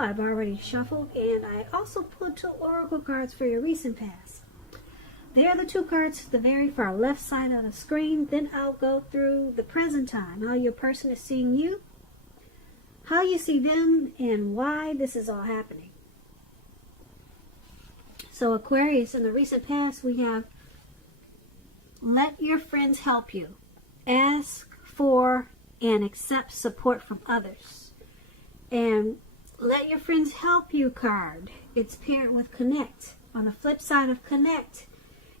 I've already shuffled, and I also pulled 2 oracle cards for your recent past. They are the 2 cards to the very far left side of the screen. Then I'll go through the present time, how your person is seeing you, how you see them, and why this is all happening. So Aquarius, in the recent past, we have let your friends help you. Ask for and accept support from others. And let your friends help you card, it's paired with connect. On the flip side of connect,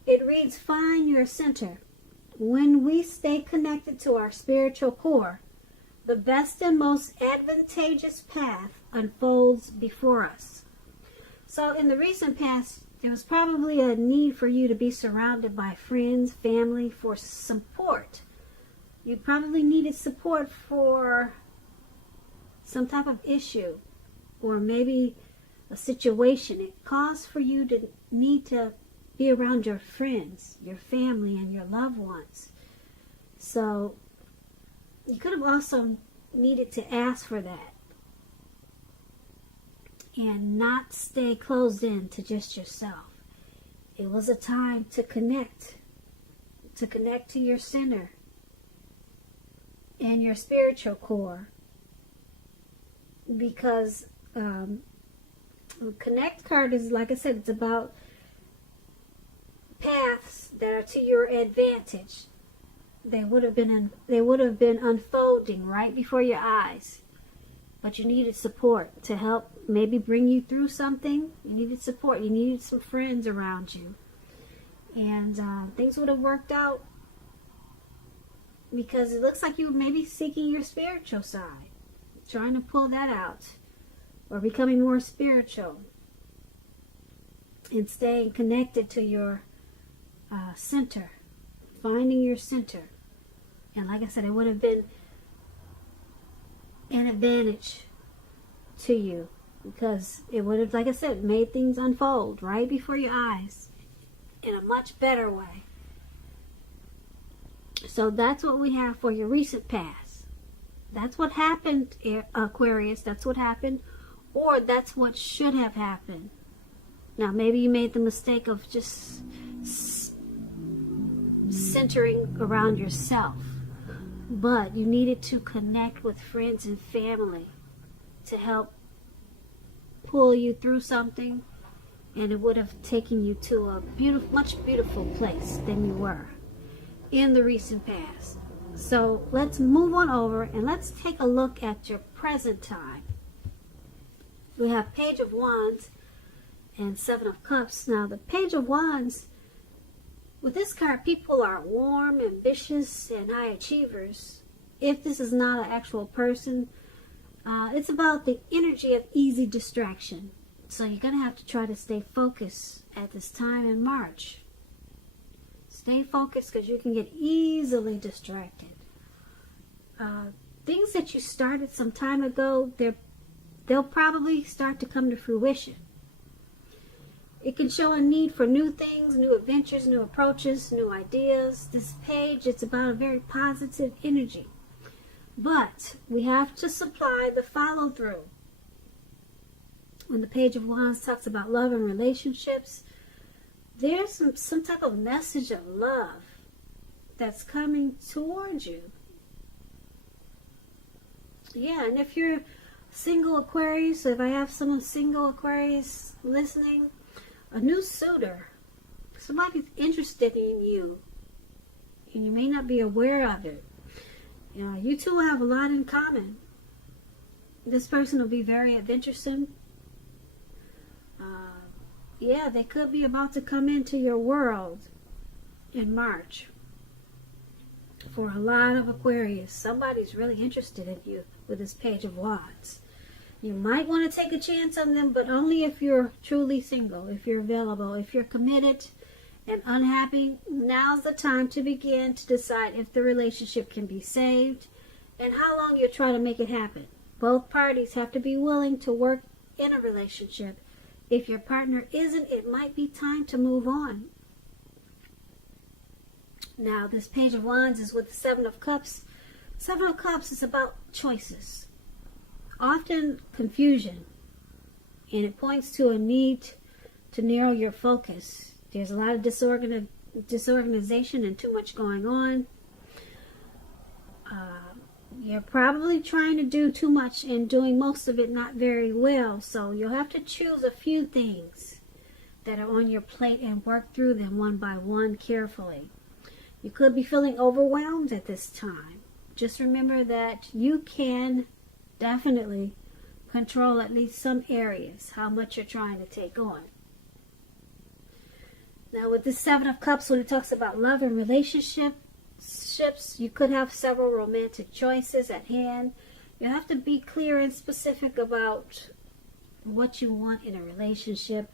it reads find your center. When we stay connected to our spiritual core, the best and most advantageous path unfolds before us. So in the recent past, there was probably a need for you to be surrounded by friends, family, for support. You probably needed support for some type of issue, or maybe a situation. It caused for you to need to be around your friends, your family, and your loved ones. So you could have also needed to ask for that and not stay closed in to just yourself. It was a time to connect to your center and your spiritual core, because connect card is, like I said, it's about paths that are to your advantage. They would have been unfolding right before your eyes, but you needed support to help maybe bring you through something. You needed support. You needed some friends around you, and things would have worked out, because it looks like you were maybe seeking your spiritual side, trying to pull that out, or becoming more spiritual and staying connected to your center, finding your center. And like I said, it would have been an advantage to you, because it would have, like I said, made things unfold right before your eyes in a much better way. So that's what we have for your recent past. That's what happened, Aquarius. That's what happened, or that's what should have happened. Now, maybe you made the mistake of just centering around yourself, but you needed to connect with friends and family to help pull you through something, and it would have taken you to a much beautiful place than you were in the recent past. So let's move on over and let's take a look at your present time. We have Page of Wands and 7 of Cups. Now the Page of Wands, with this card, people are warm, ambitious, and high achievers. If this is not an actual person, it's about the energy of easy distraction. So you're going to have to try to stay focused at this time in March. Stay focused, because you can get easily distracted. Things that you started some time ago, they'll probably start to come to fruition. It can show a need for new things, new adventures, new approaches, new ideas. This page, it's about a very positive energy. But we have to supply the follow-through. When the Page of Wands talks about love and relationships, there's some type of message of love that's coming towards you. Yeah, and if you're single Aquarius, if I have some single Aquarius listening, a new suitor, somebody's interested in you, and you may not be aware of it. You two have a lot in common. This person will be very adventuresome. Yeah, they could be about to come into your world in March. For a lot of Aquarius, somebody's really interested in you with this Page of Wands. You might want to take a chance on them, but only if you're truly single, if you're available, if you're committed and unhappy. Now's the time to begin to decide if the relationship can be saved and how long you'll try to make it happen. Both parties have to be willing to work in a relationship. If your partner isn't, it might be time to move on. Now, this Page of Wands is with the 7 of Cups. 7 of Cups is about choices. Often confusion. And it points to a need to narrow your focus. There's a lot of disorganization and too much going on. You're probably trying to do too much and doing most of it not very well. So you'll have to choose a few things that are on your plate and work through them one by one carefully. You could be feeling overwhelmed at this time. Just remember that you can definitely control at least some areas, how much you're trying to take on. Now with this Seven of Cups, when it talks about love and relationships, you could have several romantic choices at hand. You have to be clear and specific about what you want in a relationship.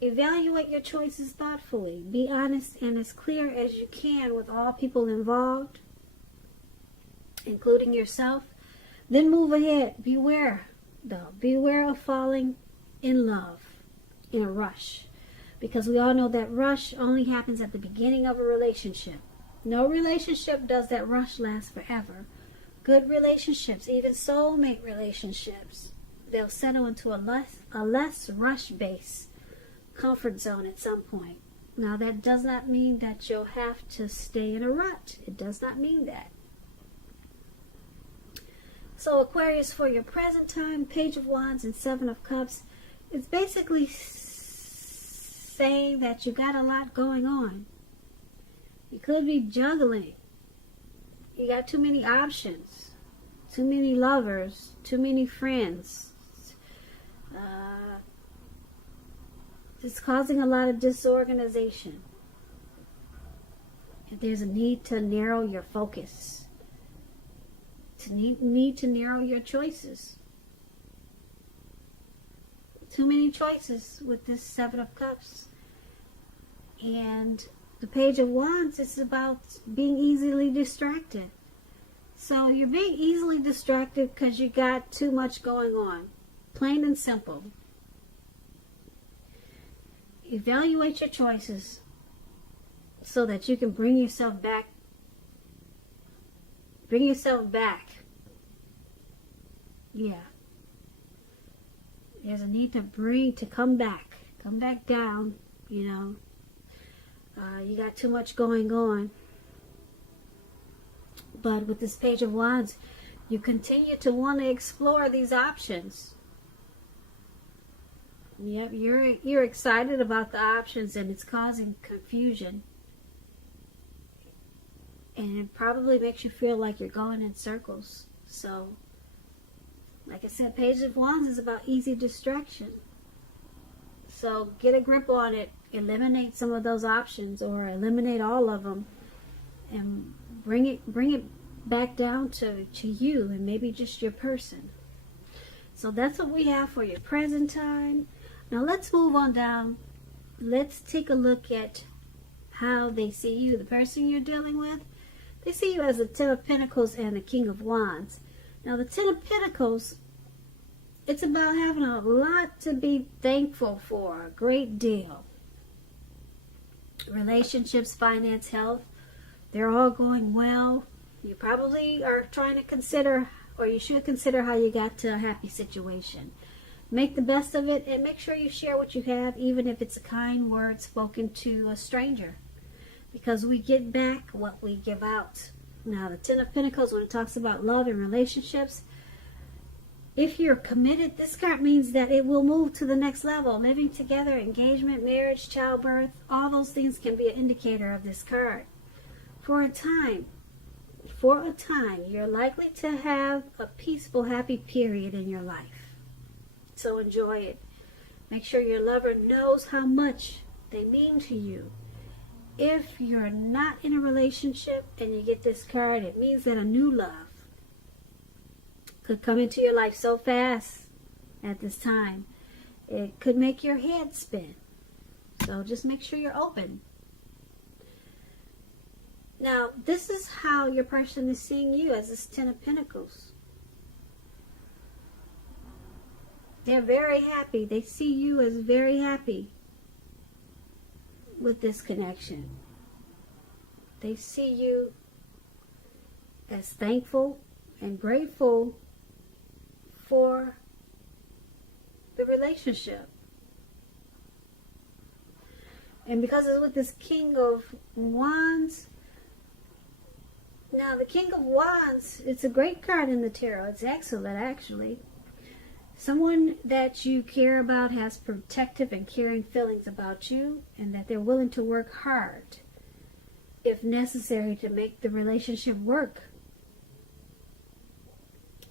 Evaluate your choices thoughtfully. Be honest and as clear as you can with all people involved, including yourself. Then move ahead. Beware, though. Beware of falling in love in a rush. Because we all know that rush only happens at the beginning of a relationship. No relationship does that rush last forever. Good relationships, even soulmate relationships, they'll settle into a less rush-based comfort zone at some point. Now that does not mean that you'll have to stay in a rut. It does not mean that. So Aquarius, for your present time, Page of Wands and Seven of Cups, it's basically saying that you got a lot going on. You could be juggling. You got too many options, too many lovers, too many friends. It's causing a lot of disorganization. And there's a need to narrow your focus. Need to narrow your choices. Too many choices with this Seven of Cups. And the Page of Wands is about being easily distracted. So you're being easily distracted because you got too much going on. Plain and simple. Evaluate your choices so that you can bring yourself back. Bring yourself back. Yeah. There's a need to come back. Come back down, you know. You got too much going on. But with this Page of Wands, you continue to want to explore these options. Yep, you're excited about the options, and it's causing confusion. And it probably makes you feel like you're going in circles. So, like I said, Page of Wands is about easy distraction. So get a grip on it. Eliminate some of those options, or eliminate all of them, and bring it back down to you, and maybe just your person. So that's what we have for your present time. Now let's move on down. Let's take a look at how they see you, the person you're dealing with. They see you as the Ten of Pentacles and the King of Wands. Now the Ten of Pentacles, it's about having a lot to be thankful for, a great deal. Relationships, finance, health, they're all going well. You probably are trying to consider, or you should consider, how you got to a happy situation. Make the best of it, and make sure you share what you have, even if it's a kind word spoken to a stranger. Because we get back what we give out. Now, the Ten of Pentacles, when it talks about love and relationships, if you're committed, this card means that it will move to the next level. Living together, engagement, marriage, childbirth, all those things can be an indicator of this card. For a time, you're likely to have a peaceful, happy period in your life. So enjoy it. Make sure your lover knows how much they mean to you. If you're not in a relationship and you get this card, it means that a new love could come into your life so fast at this time. It could make your head spin. So just make sure you're open. Now, this is how your person is seeing you, as this Ten of Pentacles. They're very happy. They see you as very happy with this connection. They see you as thankful and grateful for the relationship. And because it's with this King of Wands, now the King of Wands, it's a great card in the tarot. It's excellent, actually. Someone that you care about has protective and caring feelings about you, and that they're willing to work hard, if necessary, to make the relationship work.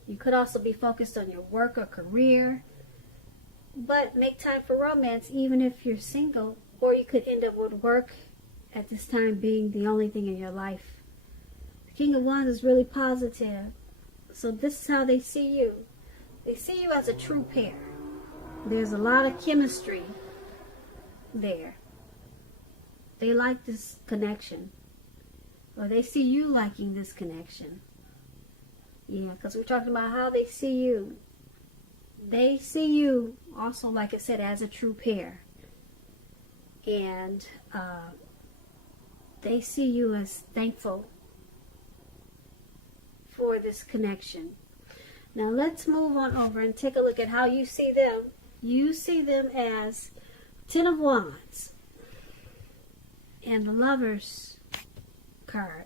You could also be focused on your work or career, but make time for romance even if you're single, or you could end up with work at this time being the only thing in your life. The King of Wands is really positive. So this is how they see you. They see you as a true pair. There's a lot of chemistry there. They like this connection. Or they see you liking this connection. Yeah, because we're talking about how they see you. They see you also, like I said, as a true pair. And they see you as thankful for this connection. Now let's move on over and take a look at how you see them. You see them as Ten of Wands and the Lovers card.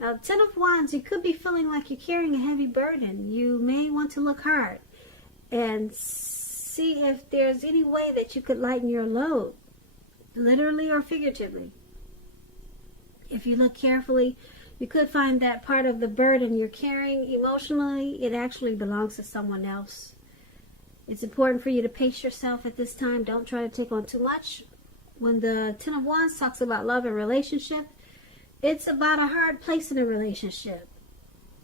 Now, Ten of Wands, you could be feeling like you're carrying a heavy burden. You may want to look hard and see if there's any way that you could lighten your load, literally or figuratively. If you look carefully, you could find that part of the burden you're carrying emotionally, it actually belongs to someone else. It's important for you to pace yourself at this time. Don't try to take on too much. When the Ten of Wands talks about love and relationship, it's about a hard place in a relationship.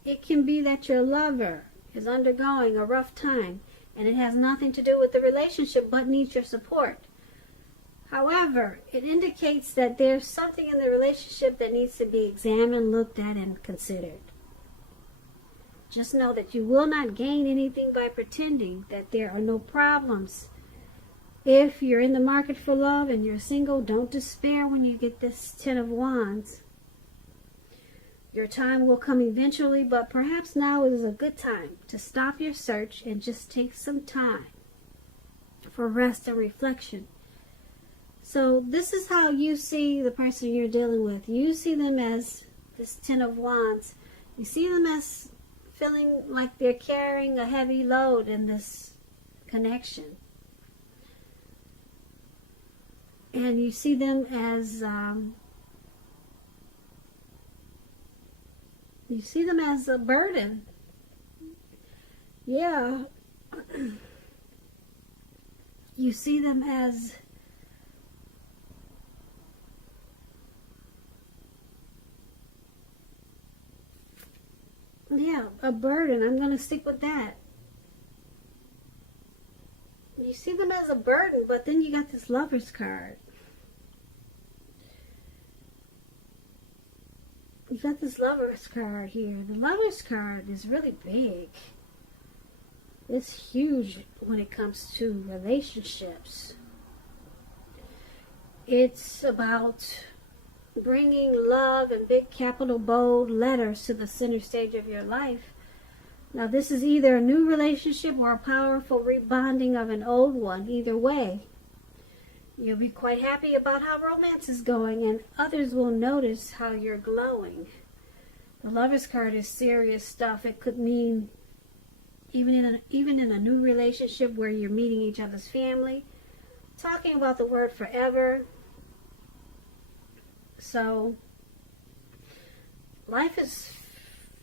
It can be that your lover is undergoing a rough time, and it has nothing to do with the relationship but needs your support. However, it indicates that there's something in the relationship that needs to be examined, looked at, and considered. Just know that you will not gain anything by pretending that there are no problems. If you're in the market for love and you're single, don't despair when you get this Ten of Wands. Your time will come eventually, but perhaps now is a good time to stop your search and just take some time for rest and reflection. So this is how you see the person you're dealing with. You see them as this Ten of Wands. You see them as feeling like they're carrying a heavy load in this connection. And you see them as a burden. Yeah. You see them as a burden. I'm going to stick with that. You see them as a burden, but then you got this Lovers card. You got this Lovers card here. The Lovers card is really big. It's huge when it comes to relationships. It's about bringing love in big capital bold letters to the center stage of your life. Now this is either a new relationship or a powerful rebonding of an old one. Either way, you'll be quite happy about how romance is going, and others will notice how you're glowing. The Lovers card is serious stuff. It could mean even in a new relationship where you're meeting each other's family, talking about the word forever. So life is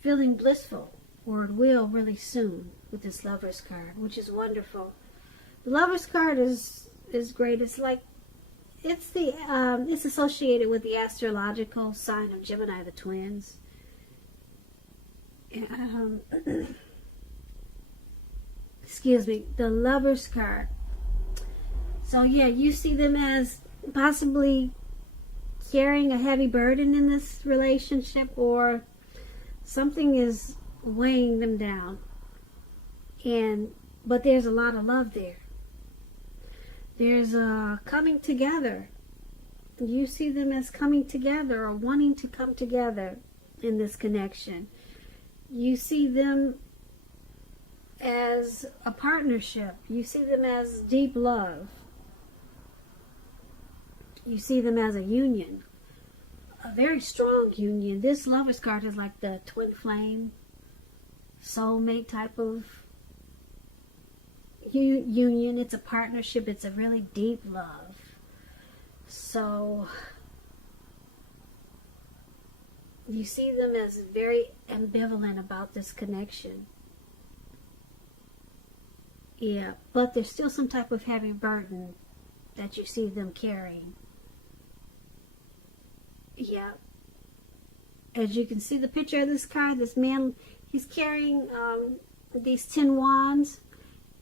feeling blissful, or it will really soon with this Lovers card, which is wonderful. The Lovers card is great. It's like it's associated with the astrological sign of Gemini, the twins. Excuse me, the Lovers card. So yeah, you see them as possibly carrying a heavy burden in this relationship, or something is weighing them down. But there's a lot of love there. There's a coming together. You see them as coming together or wanting to come together in this connection. You see them as a partnership. You see them as deep love. You see them as a union, a very strong union. This Lovers card is like the twin flame, soulmate type of union. It's a partnership. It's a really deep love. So you see them as very ambivalent about this connection. Yeah, but there's still some type of heavy burden that you see them carrying. Yeah. As you can see the picture of this card, this man, he's carrying these 10 wands,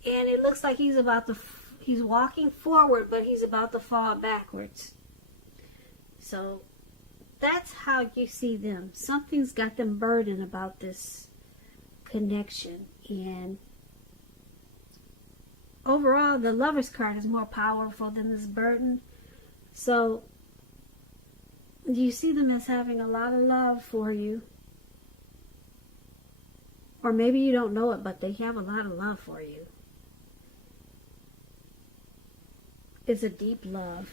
and it looks like he's walking forward, but he's about to fall backwards. So that's how you see them. Something's got them burdened about this connection. And overall, the Lovers card is more powerful than this burden. So you see them as having a lot of love for you. Or maybe you don't know it, but they have a lot of love for you. It's a deep love,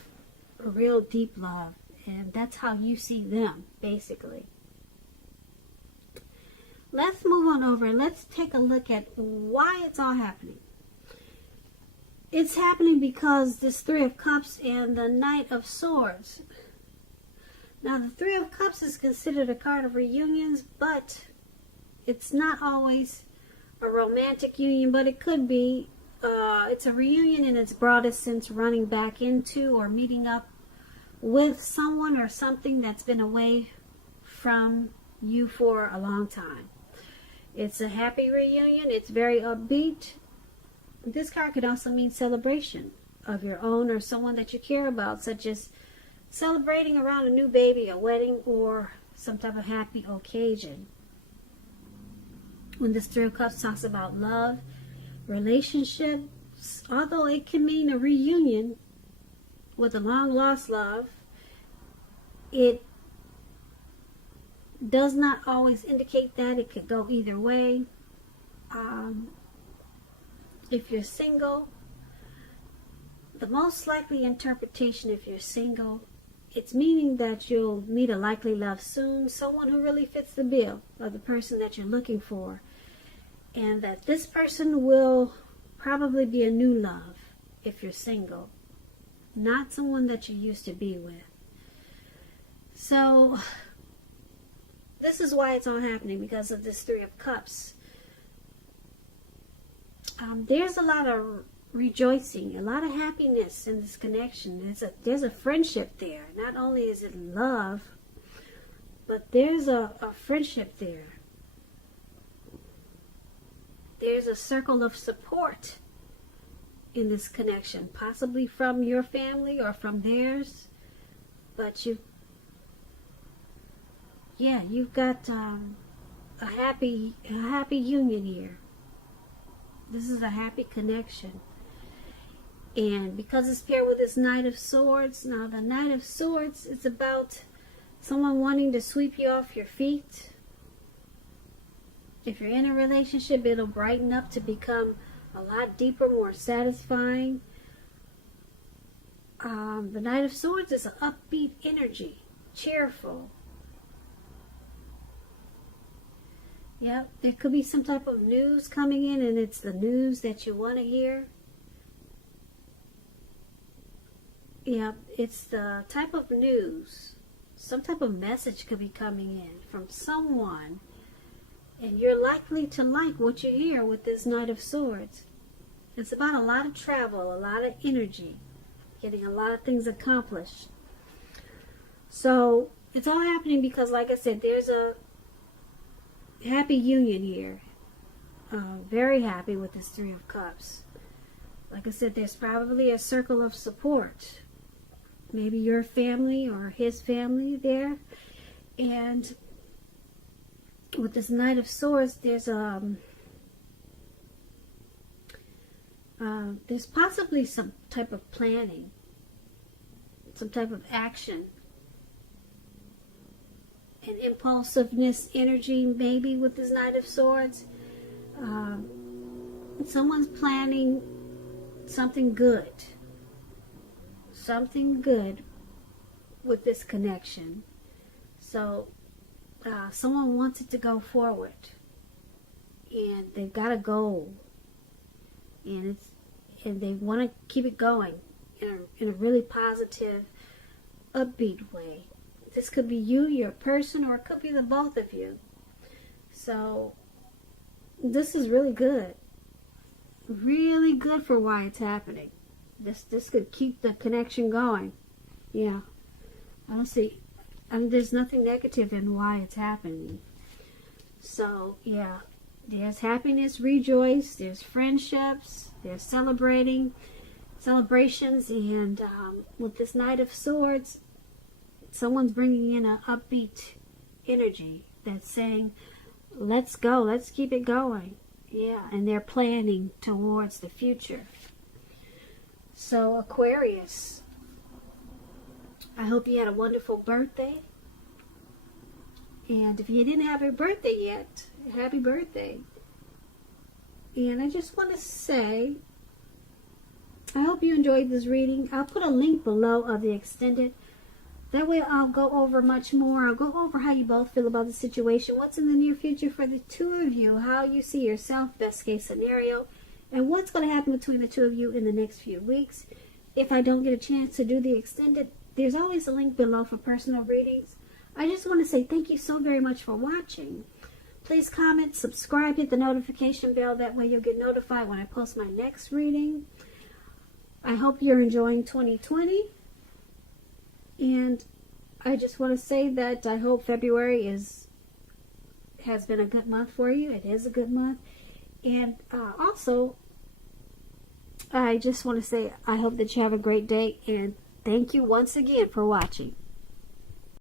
a real deep love. And that's how you see them, basically. Let's move on over and let's take a look at why it's all happening. It's happening because this Three of Cups and the Knight of Swords. Now, the Three of Cups is considered a card of reunions, but it's not always a romantic union, but it could be. It's a reunion in its broadest sense, running back into or meeting up with someone or something that's been away from you for a long time. It's a happy reunion. It's very upbeat. This card could also mean celebration of your own or someone that you care about, such as celebrating around a new baby, a wedding, or some type of happy occasion. When this Three of Cups talks about love, relationships, although it can mean a reunion with a long-lost love, it does not always indicate that. It could go either way. If you're single, the most likely interpretation, if you're single, it's meaning that you'll meet a likely love soon, someone who really fits the bill of the person that you're looking for, and that this person will probably be a new love if you're single, not someone that you used to be with. So this is why it's all happening, because of this Three of Cups. There's a lot of rejoicing, a lot of happiness in this connection. There's a friendship there. Not only is it love, but there's a friendship there. There's a circle of support in this connection, possibly from your family or from theirs. But you've got a happy union here. This is a happy connection. And because it's paired with this Knight of Swords, now the Knight of Swords is about someone wanting to sweep you off your feet. If you're in a relationship, it'll brighten up to become a lot deeper, more satisfying. The Knight of Swords is an upbeat energy, cheerful. Yep, there could be some type of news coming in, and it's the news that you want to hear. Yep, it's the type of news. Some type of message could be coming in from someone, and you're likely to like what you hear with this Knight of Swords. It's about a lot of travel, a lot of energy, getting a lot of things accomplished. So it's all happening because, like I said, there's a happy union here. Very happy with this Three of Cups. Like I said, there's probably a circle of support. Maybe your family or his family there. And with this Knight of Swords, there's possibly some type of planning, some type of action, an impulsiveness energy maybe with this Knight of Swords. someone's planning something good. Something good with this connection. So someone wants it to go forward, and they've got a goal, and they want to keep it going in a really positive, upbeat way. This could be you, your person, or it could be the both of you. So this is really good. Really good for why it's happening. This could keep the connection going. Yeah. There's nothing negative in why it's happening. So, yeah. There's happiness, rejoice, there's friendships, there's celebrations, and with this Knight of Swords, someone's bringing in an upbeat energy that's saying, let's go, let's keep it going. Yeah, and they're planning towards the future. So, Aquarius, I hope you had a wonderful birthday. And if you didn't have a birthday yet, happy birthday. And I just want to say, I hope you enjoyed this reading. I'll put a link below of the extended. That way I'll go over much more. I'll go over how you both feel about the situation, what's in the near future for the two of you, how you see yourself, best case scenario, and what's going to happen between the two of you in the next few weeks. If I don't get a chance to do the extended, there's always a link below for personal readings. I just want to say thank you so very much for watching. Please comment, subscribe, hit the notification bell. That way you'll get notified when I post my next reading. I hope you're enjoying 2020. And I just want to say that I hope February has been a good month for you. It is a good month. And also, I just want to say I hope that you have a great day. And thank you once again for watching.